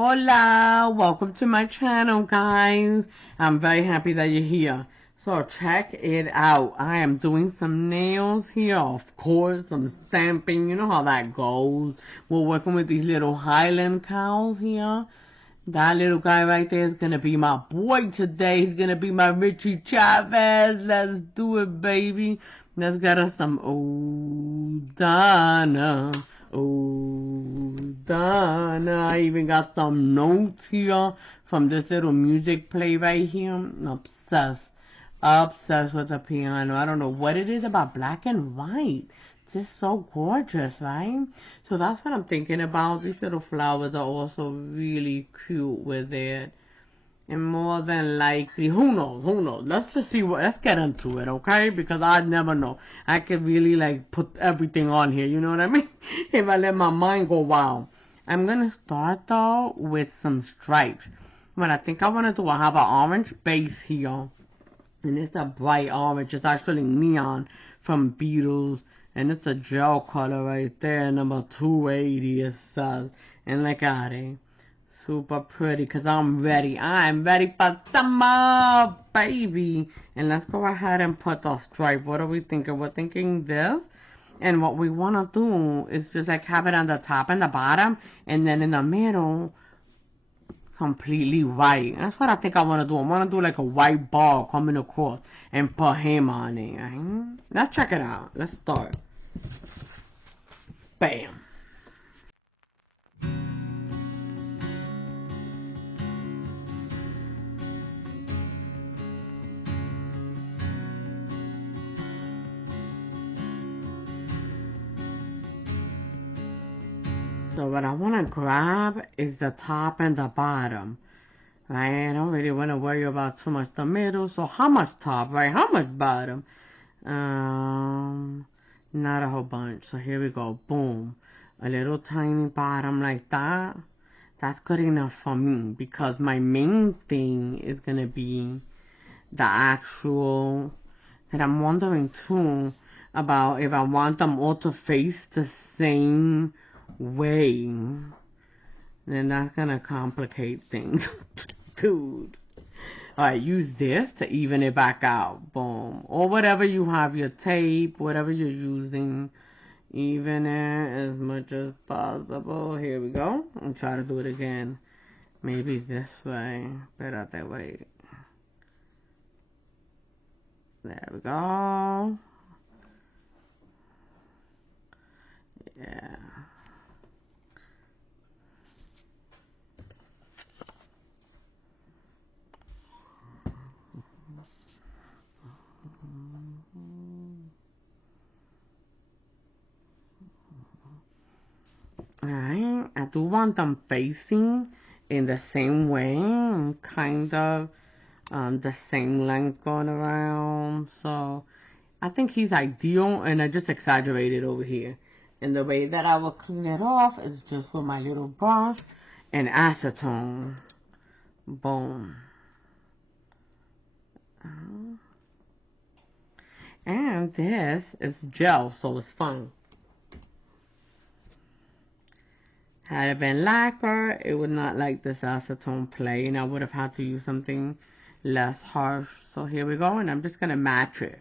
Hola, welcome to my channel, guys. I'm very happy that you're here. So check it out. I am doing some nails here, of course, some stamping. You know how that goes. We're working with these little Hyland cows here. That little guy right there is gonna be my boy today. He's gonna be my Richie Chavez. Let's do it, baby. Let's get us some Donna. Donna. I even got some notes here from this little music play right here. I'm obsessed with the piano. I don't know what it is about black and white. It's just so gorgeous, right? So that's what I'm thinking about. These little flowers are also really cute with it. And more than likely, who knows? Let's just see let's get into it, okay? Because I never know. I could really like put everything on here, you know what I mean? If I let my mind go wild. I'm gonna start though with some stripes. What I think I wanna do, I have an orange base here. And it's a bright orange. It's actually neon from Beatles. And it's a gel color right there, number 280 it says. And look at it. Super pretty, because I'm ready. I'm ready for summer, baby. And let's go ahead and put the stripe. What are we thinking? We're thinking this. And what we want to do is just like have it on the top and the bottom. And then in the middle, completely white. That's what I think I want to do. I want to do like a white ball coming across and put him on it. Right? Let's check it out. Let's start. Bam. So what I want to grab is the top and the bottom, right? I don't really want to worry about too much the middle. So how much top, right? How much bottom? Not a whole bunch. So here we go. Boom. A little tiny bottom like that. That's good enough for me because my main thing is going to be the actual, that I'm wondering too about if I want them all to face the same way, then that's gonna complicate things. Dude. Alright, use this to even it back out. Boom. Or whatever you have, your tape, whatever you're using, even it as much as possible. Here we go. I'll try to do it again. Maybe this way. Better that way. There we go. Yeah. Alright, I do want them facing in the same way, kind of the same length going around. So I think he's ideal, and I just exaggerated over here. And the way that I will clean it off is just with my little brush and acetone. Boom. And this is gel, so it's fun. Had it been lacquer, it would not like this acetone play, and I would have had to use something less harsh. So here we go, and I'm just going to match it.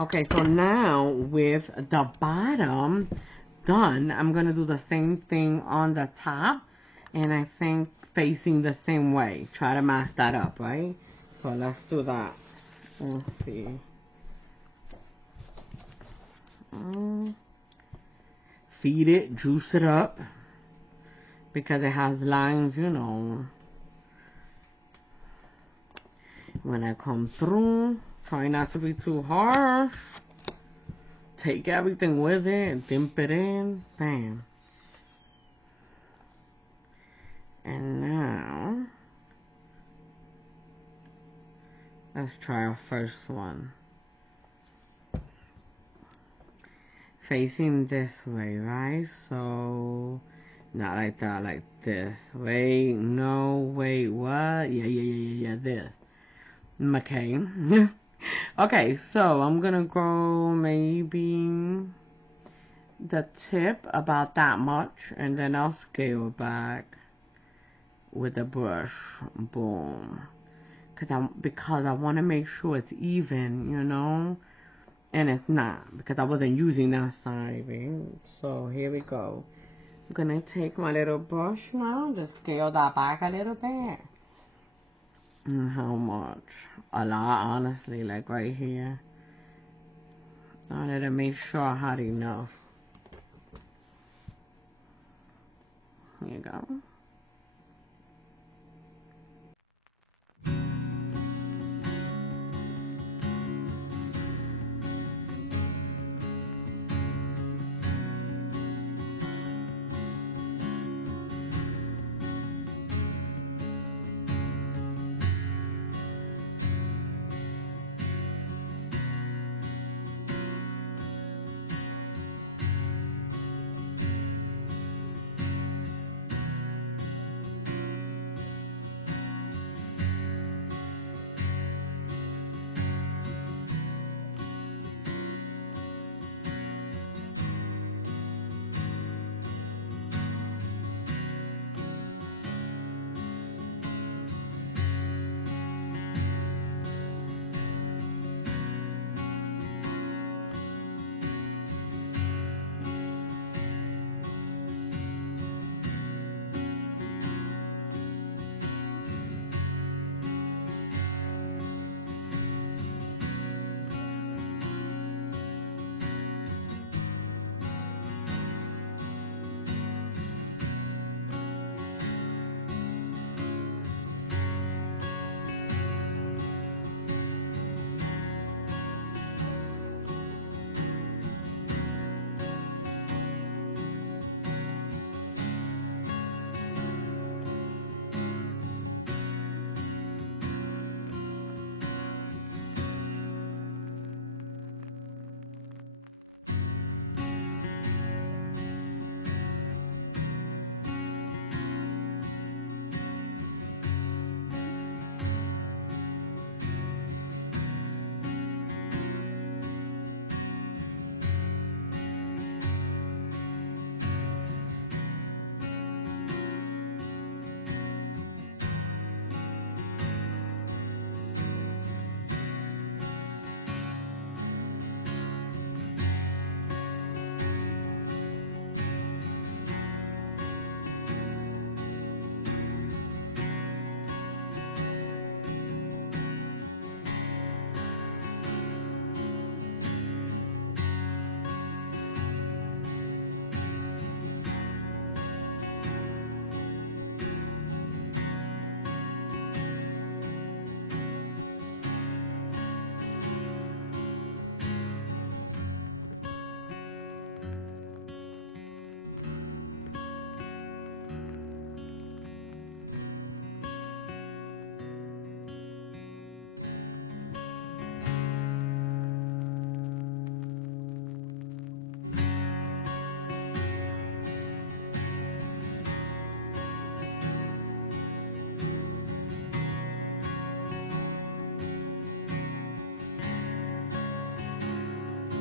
Okay, so now with the bottom done, I'm going to do the same thing on the top, and I think facing the same way. Try to match that up, right? So let's do that. Let's see. Feed it, juice it up, because it has lines, you know. When I come through, try not to be too harsh. Take everything with it and dimp it in. Bam. And now, let's try our first one. Facing this way, right? So, not like that, like this. Wait, no, wait, what? Yeah, this. Okay. Okay, so I'm gonna go maybe the tip about that much, and then I'll scale back with the brush. Boom. Because I want to make sure it's even, you know, and it's not, because I wasn't using that side, right? So here we go. I'm gonna take my little brush now, just scale that back a little bit. And how much? A lot, honestly, like right here. I wanted to make sure I had enough. Here you go.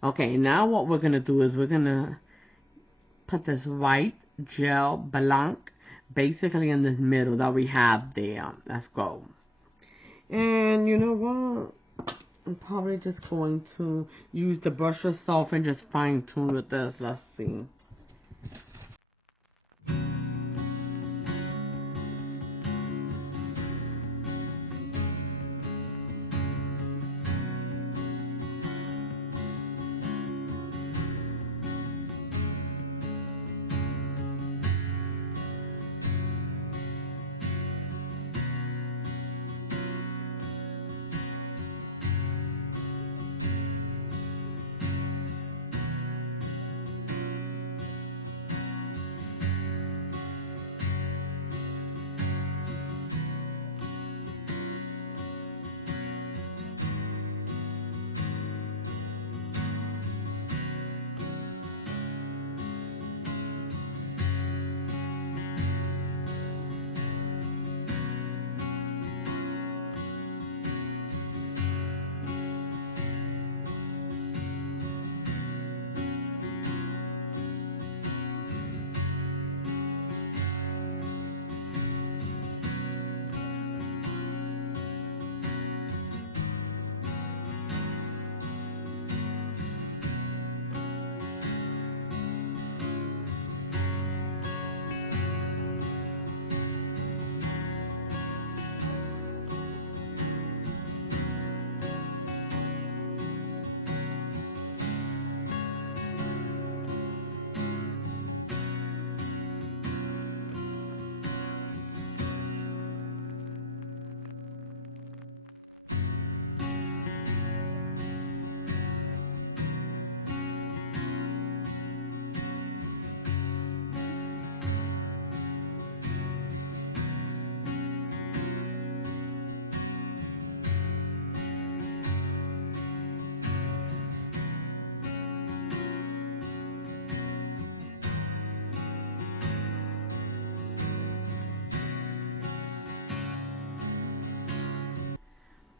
Okay, now what we're gonna do is we're gonna put this white gel blanc basically in the middle that we have there. Let's go. And you know what? I'm probably just going to use the brush itself and just fine tune with this. Let's see.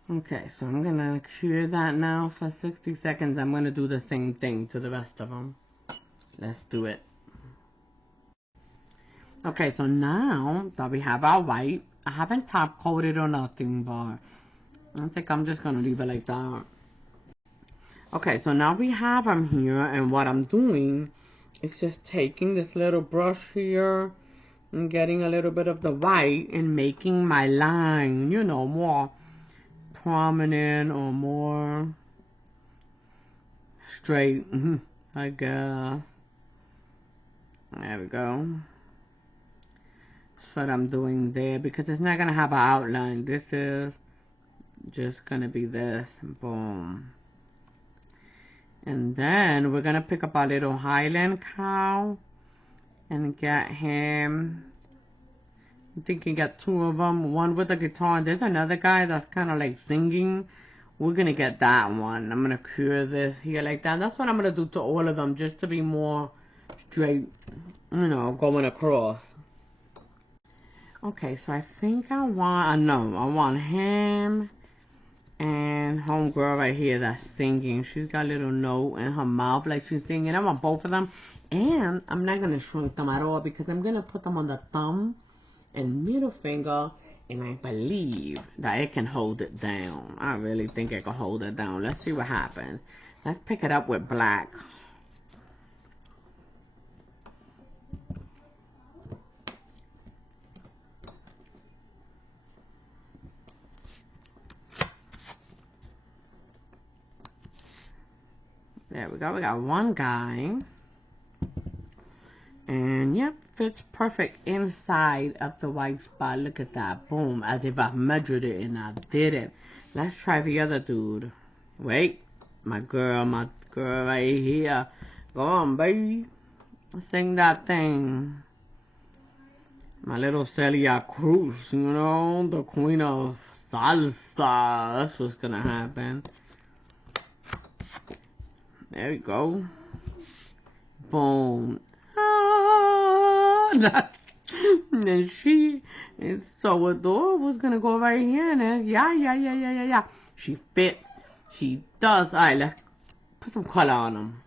Okay, so I'm gonna cure that now for 60 seconds. I'm gonna do the same thing to the rest of them. Let's do it. Okay, so now that we have our white, I haven't top coated or nothing, but I think I'm just gonna leave it like that. Okay, so now we have them here, and what I'm doing is just taking this little brush here and getting a little bit of the white and making my line, you know, more prominent or more straight. Like, there we go. That's what I'm doing there, because it's not gonna have an outline. This is just gonna be this. Boom. And then we're gonna pick up our little Highland cow and get him. I think you got two of them, one with a guitar, and there's another guy that's kind of like singing. We're gonna get that one. I'm gonna cure this here like that. That's what I'm gonna do to all of them, just to be more straight, you know, going across. Okay, so I think I want him and homegirl right here that's singing. She's got a little note in her mouth like she's singing. I want both of them, and I'm not gonna shrink them at all because I'm gonna put them on the thumb and middle finger, and I believe that it can hold it down. I really think it can hold it down. Let's see what happens. Let's pick it up with black. There we go. We got one guy. And yep, fits perfect inside of the white spot. Look at that. Boom. As if I measured it and I did it. Let's try the other dude. Wait. My girl right here. Go on, baby. Sing that thing. My little Celia Cruz, you know, the queen of salsa. That's what's gonna happen. There we go. Boom. And she is so adorable. Was gonna go right here and then, yeah. She fits. She does. Alright, let's put some color on them.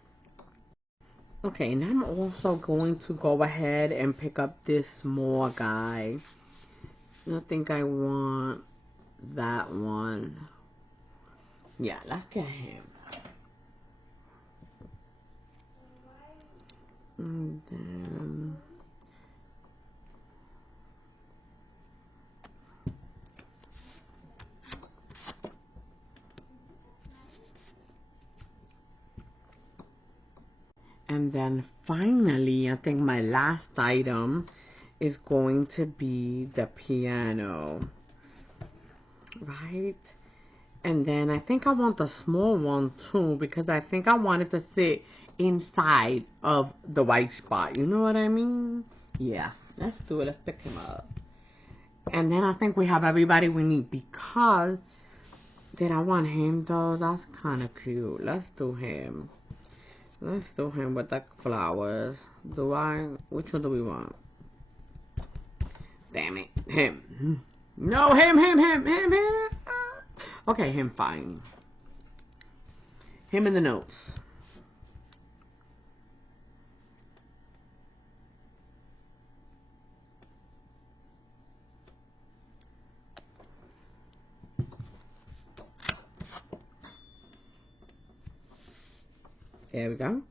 Okay, and I'm also going to go ahead and pick up this small guy. I think I want that one. Yeah, let's get him. And then finally, I think my last item is going to be the piano. Right? And then I think I want the small one too, because I think I want it to sit inside of the white spot. You know what I mean? Yeah. Let's do it. Let's pick him up. And then I think we have everybody we need, because did I want him though? That's kind of cute. Let's do him. Let's do him with the flowers. Which one do we want? Damn it. Him. No, him. Okay, him fine. Him in the notes. There we go.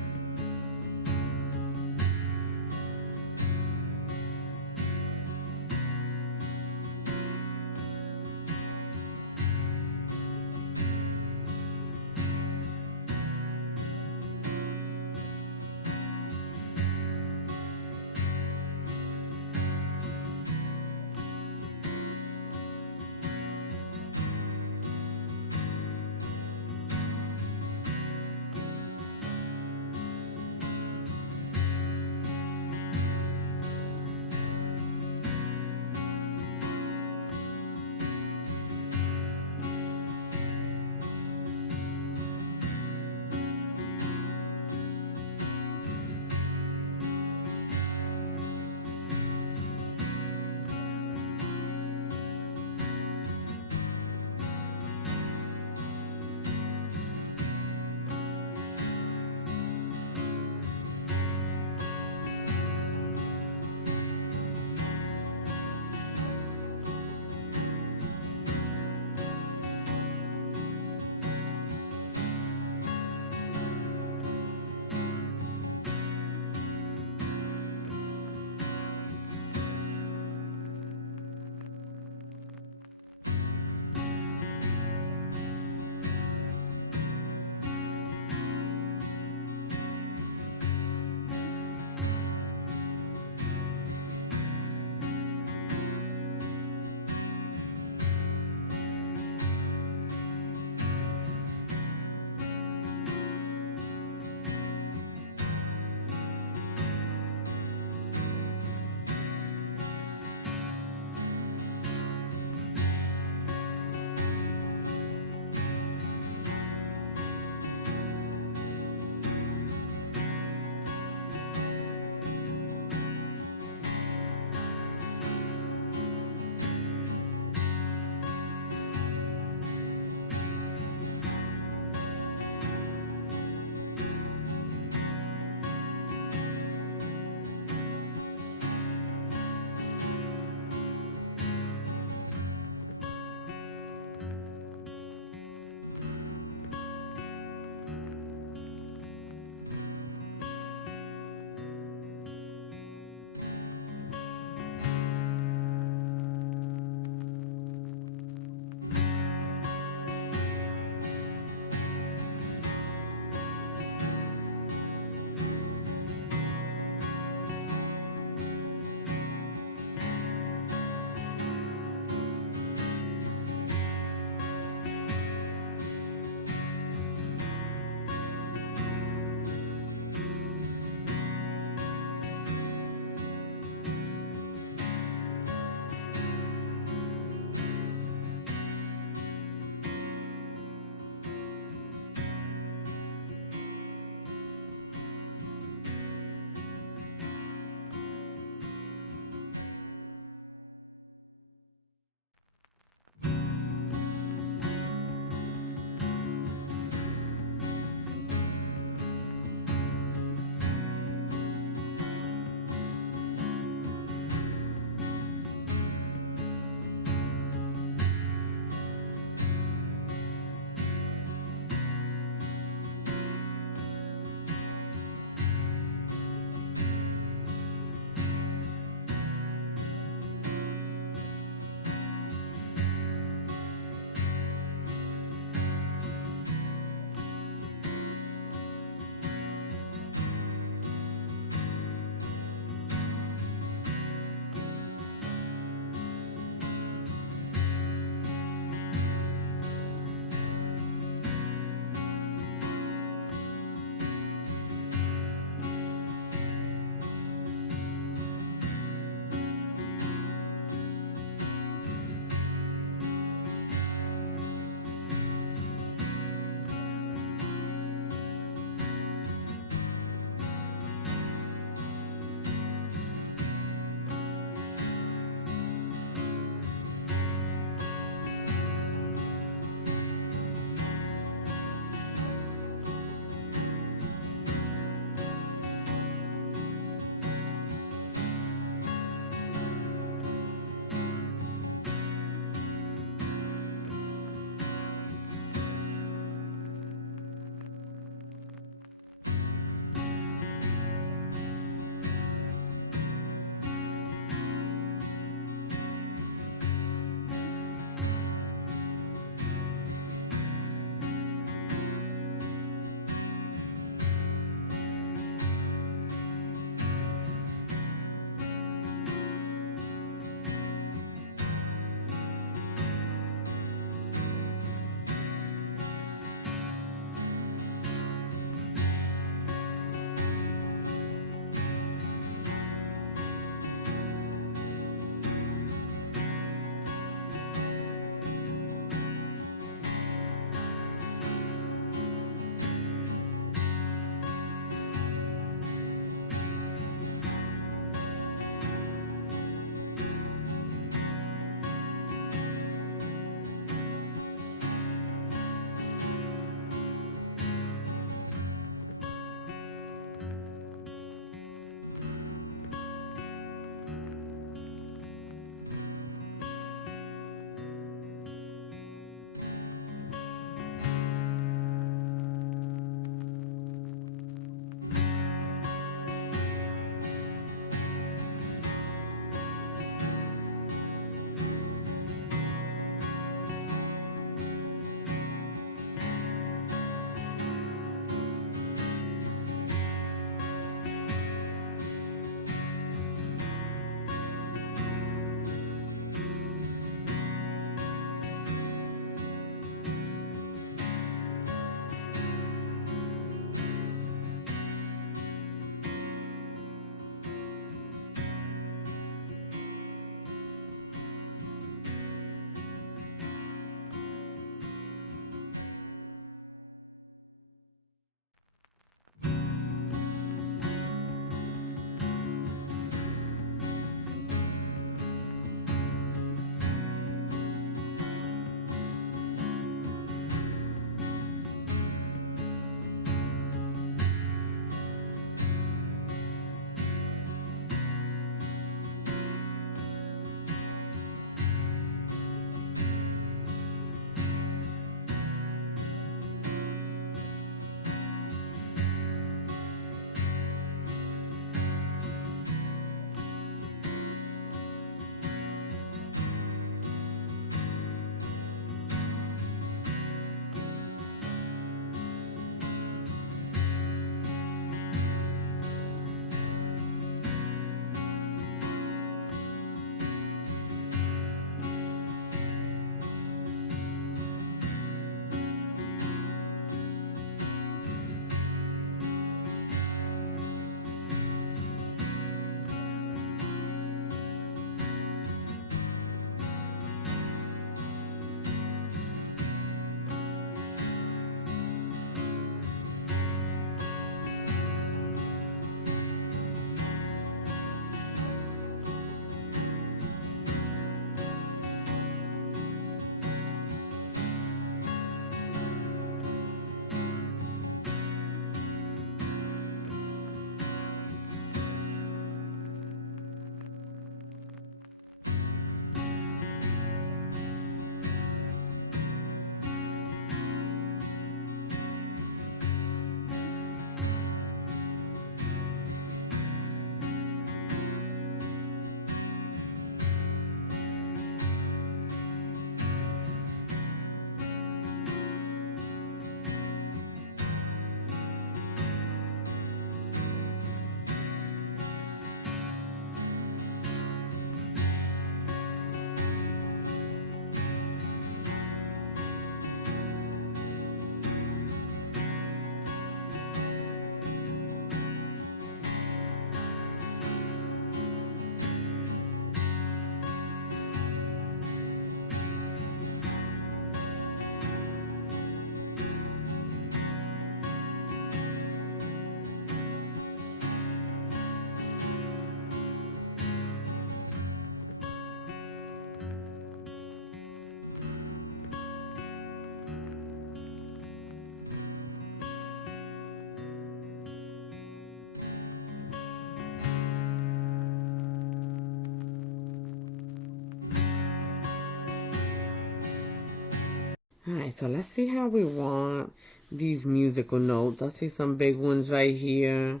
Alright, so let's see how we want these musical notes. I see some big ones right here.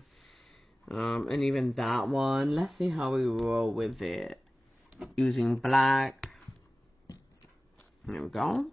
And even that one. Let's see how we roll with it. Using black. There we go.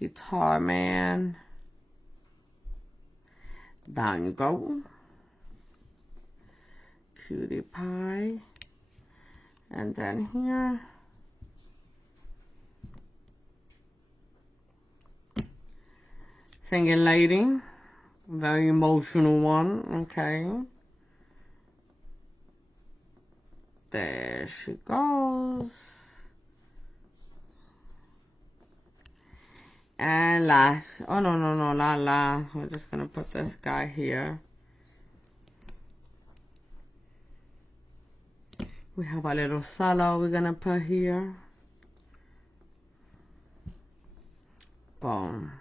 Guitar man. Down you go. Cutie pie. And then here. singing lady. Very emotional one. Okay. There she goes. And last, oh no, not last. We're just gonna put this guy here. We have a little solo we're gonna put here. Boom.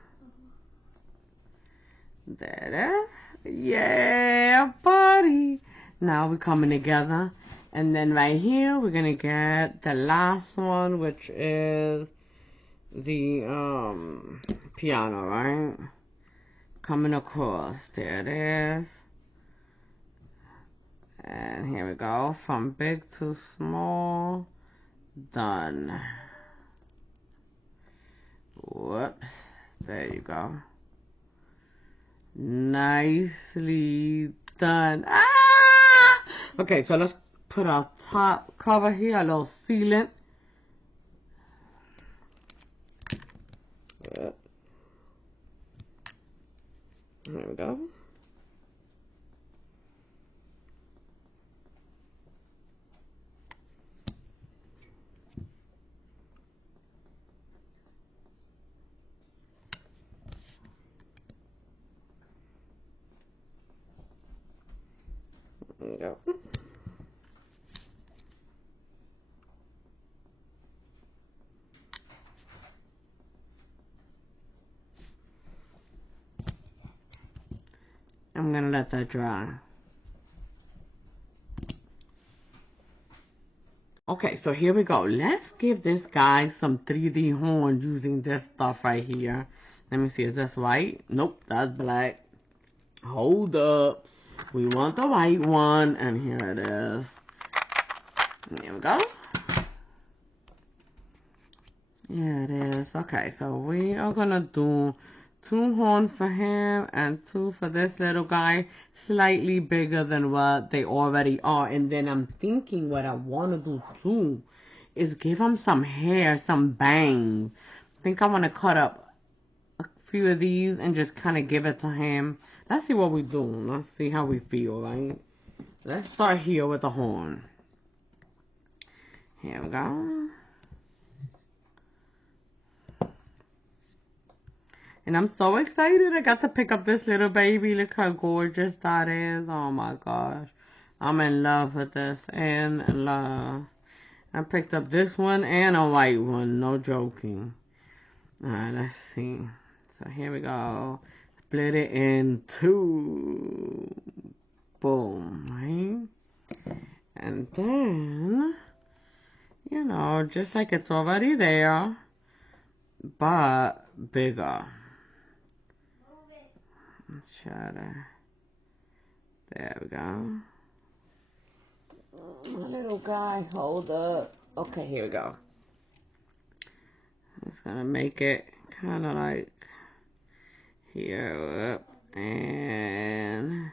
There it is. Yeah, buddy. Now we're coming together. And then right here, we're gonna get the last one, which is the piano, right? Coming across. There it is. And here we go. From big to small. Done. Whoops. There you go. Nicely done. Ah! Okay, so let's put our top cover here, a little sealant. There we go. There we go. I'm gonna let that dry. Okay, so here we go. Let's give this guy some 3D horns using this stuff right here. Let me see, is this white? Nope, that's black. Hold up. We want the white one, and here it is. There we go. Here it is. Okay, so we are gonna do 2 horns for him and 2 for this little guy, slightly bigger than what they already are. And then I'm thinking what I want to do too is give him some hair, some bangs. I think I want to cut up a few of these and just kind of give it to him. Let's see what we do. Let's see how we feel, right? Let's start here with the horn. Here we go. And I'm so excited I got to pick up this little baby. Look how gorgeous that is. Oh my gosh. I'm in love with this. In love. I picked up this one and a white one. No joking. Alright, let's see. So here we go. Split it in 2. Boom. Right? And then, you know, just like it's already there, but bigger. Let's try to, there we go. My little guy, hold up. Okay, here we go. Just gonna make it kind of like here up and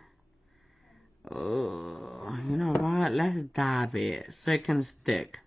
oh, you know what? Let's dab it so it can stick.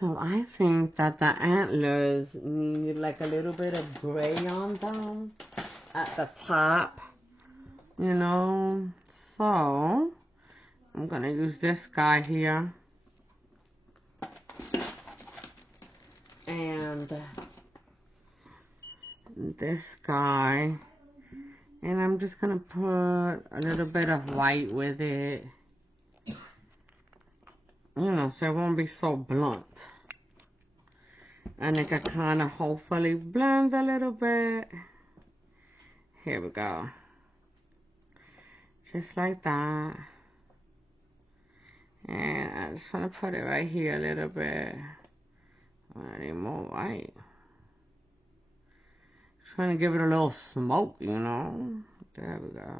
So I think that the antlers need like a little bit of gray on them at the top, you know. So I'm gonna use this guy here and this guy, and I'm just gonna put a little bit of white with it, you know, so it won't be so blunt. And it can kind of hopefully blend a little bit. Here we go. Just like that. And I just want to put it right here a little bit. I need more white. Trying to give it a little smoke, you know. There we go.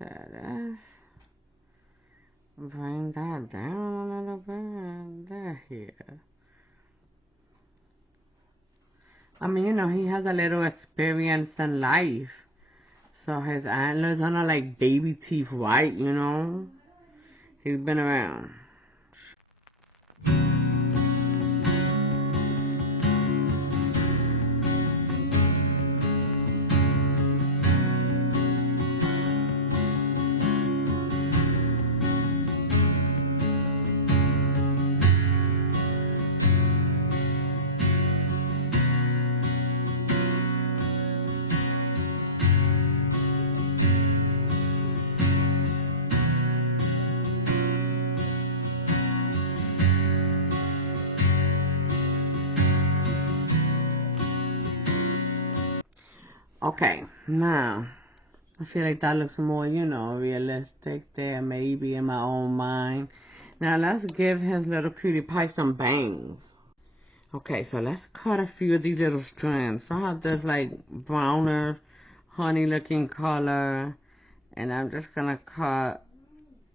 There it is. Bring that down a little bit. There, here. I mean, you know, he has a little experience in life. So his antlers are not like baby teeth white, you know. He's been around. Okay, now, I feel like that looks more, you know, realistic there, maybe in my own mind. Now, let's give his little cutie pie some bangs. Okay, so let's cut a few of these little strands. So I have this, like, browner, honey-looking color, and I'm just gonna cut,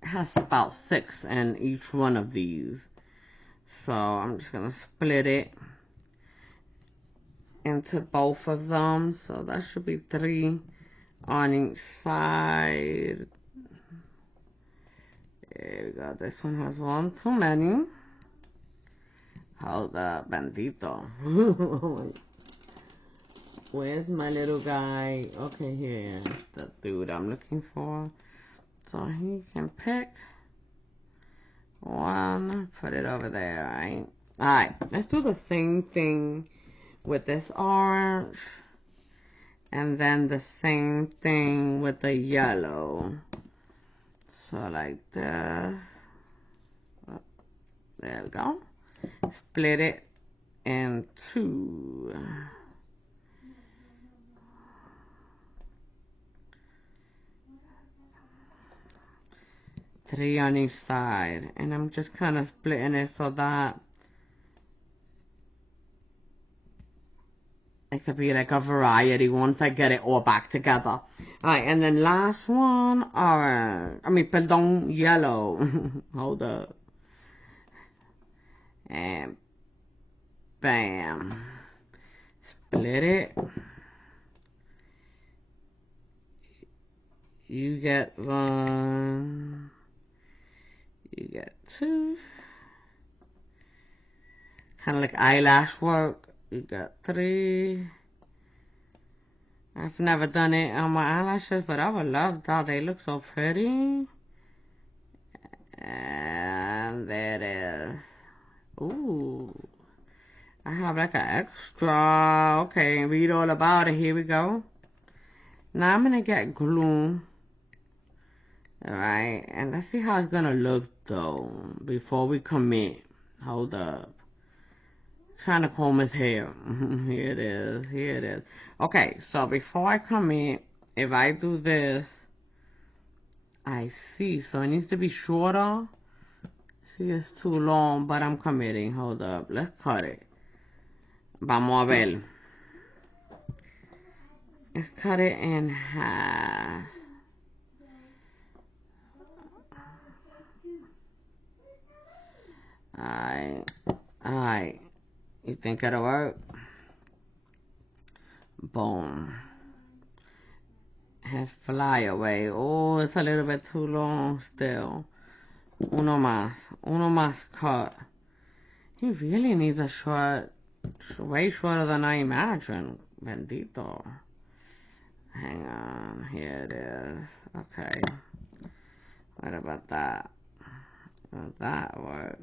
it has about 6 in each one of these. So I'm just gonna split it into both of them, so that should be 3 on each side. There we go. This one has 1 too many. Hold up, bandito. Where's my little guy? Okay, here's the dude I'm looking for. So he can pick one, put it over there, right? Alright, let's do the same thing with this orange, and then the same thing with the yellow. So like this. There we go. Split it in 2. Three on each side, and I'm just kind of splitting it so that it could be like a variety once I get it all back together. Alright, and then last one, orange. Pardon, yellow. Hold up. And bam. Split it. You get 1. You get 2. Kind of like eyelash work. You got 3. I've never done it on my eyelashes, but I would love that. They look so pretty. And there it is. Ooh. I have like an extra. Okay, read all about it. Here we go. Now I'm going to get glue. Alright, and let's see how it's going to look though before we commit. Hold up. Trying to comb his hair. Here it is. Here it is. Okay, so before I commit, if I do this, I see. So it needs to be shorter. See, it's too long, but I'm committing. Hold up. Let's cut it. Vamos a ver. Let's cut it in half. Alright. You think it'll work? Boom. Has fly away. Oh, it's a little bit too long still. Uno más cut. He really needs a short, way shorter than I imagined. Bendito. Hang on, here it is. Okay. What about that? Will that work?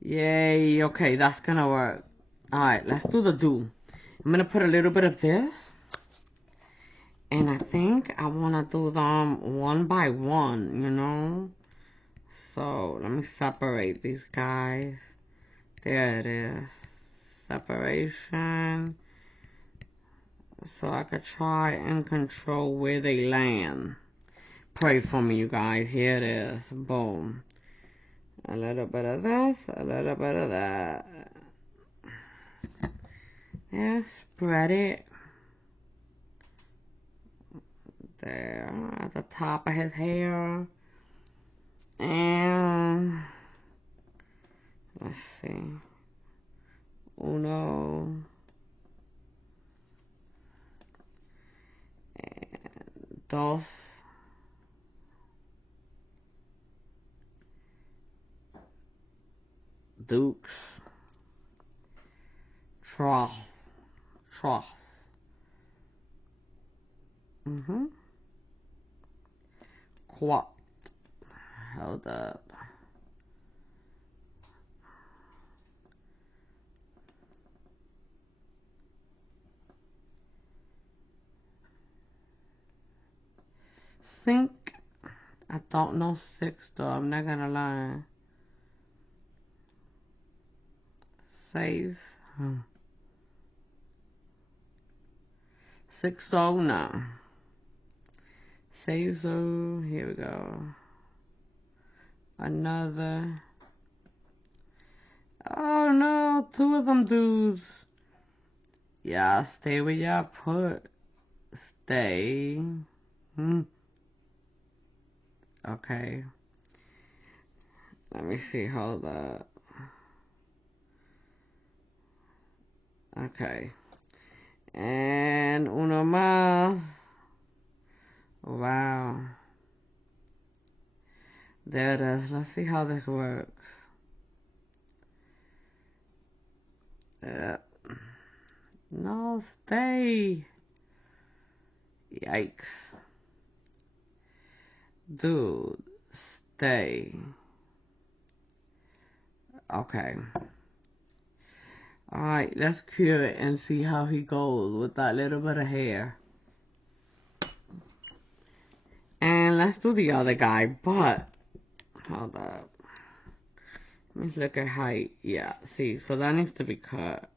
Yay, okay, that's gonna work. Alright, let's do the do. I'm gonna put a little bit of this. And I think I wanna do them one by one, you know? So, let me separate these guys. There it is. Separation. So I could try and control where they land. Pray for me, you guys. Here it is. Boom. A little bit of this, a little bit of that. Yeah, spread it. There, at the top of his hair. And let's see. Uno. And dos. Dukes. Trough. Quat. Hold up. Think. I don't know 6 though, I'm not gonna lie. 6. 6 no. 6 here we go. Another. Oh no, 2 of them dudes. Yeah, stay where y'all put. Stay. Okay. Let me see, hold up. Okay. And uno más. Wow. There it is. Let's see how this works. No, stay. Yikes. Dude, stay. Okay. Alright, let's cure it and see how he goes with that little bit of hair. And let's do the other guy, but hold up. Let's look at height. Yeah, see, so that needs to be cut.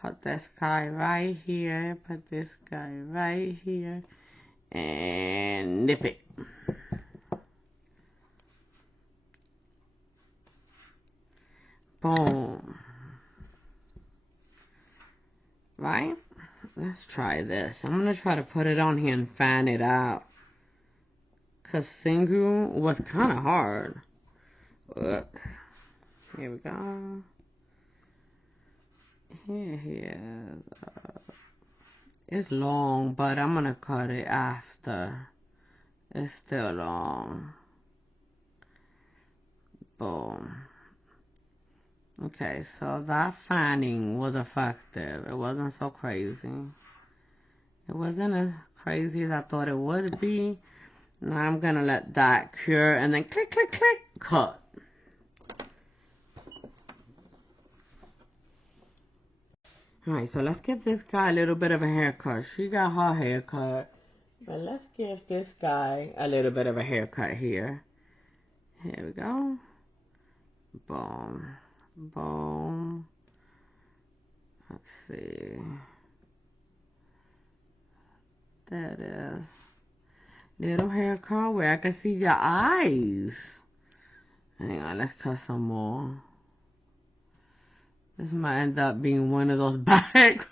Put this guy right here, put this guy right here, and nip it. Boom. Right? Let's try this. I'm gonna try to put it on here and fan it out. Cause single was kind of hard. Look. Here we go. Here. It's long, but I'm gonna cut it after. It's still long. Boom. Okay, so that fanning was effective. It wasn't so crazy. It wasn't as crazy as I thought it would be. Now I'm gonna let that cure and then click, click, click, cut. Alright, so let's give this guy a little bit of a haircut. She got her haircut. But let's give this guy a little bit of a haircut here. Here we go. Boom. Boom. Let's see. There it is. Little haircut where I can see your eyes. Hang on, let's cut some more. This might end up being one of those back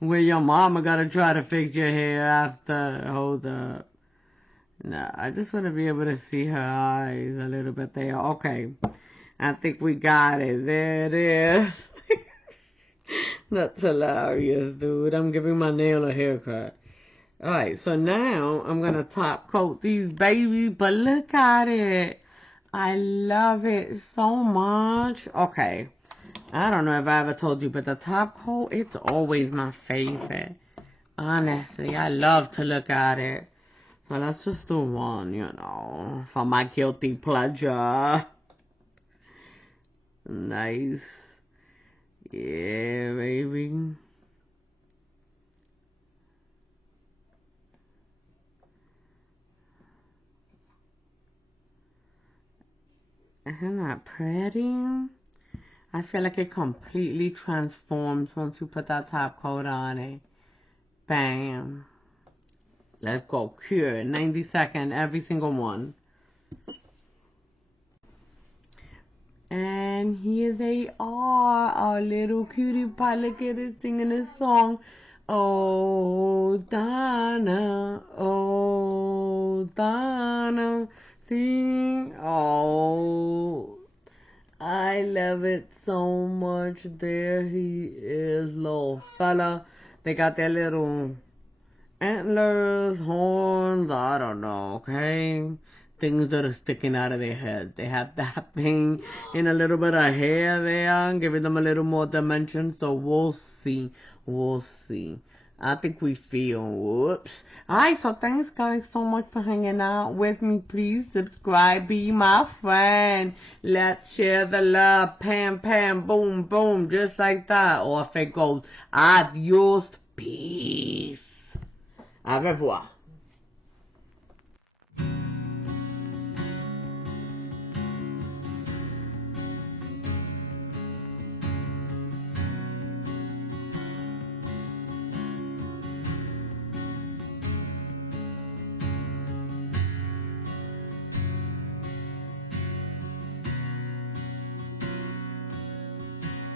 where your mama gotta try to fix your hair after. Hold up. No, I just want to be able to see her eyes a little bit there. Okay. I think we got it. There it is. That's hilarious, dude. I'm giving my nail a haircut. Alright, so now I'm going to top coat these babies, but look at it. I love it so much. Okay. I don't know if I ever told you, but the top coat, it's always my favorite. Honestly, I love to look at it. So let's just do one, for my guilty pleasure. Nice. Yeah, baby. Isn't that pretty? I feel like it completely transforms once you put that top coat on it. Bam. Let's go. Cure. 90 seconds, every single one. And here they are, our little cutie pie. Look at it singing this song. Oh, Donna, oh, Donna, sing. Oh, I love it so much. There he is, little fella. They got their little antlers, horns, I don't know, okay? Things that are sticking out of their head. They have that thing and a little bit of hair there, giving them a little more dimension. So we'll see. We'll see. I think we feel. Whoops. Alright, so thanks guys so much for hanging out with me. Please subscribe, be my friend. Let's share the love. Pam, pam, boom, boom. Just like that. Or if it goes, adios, peace. Au revoir.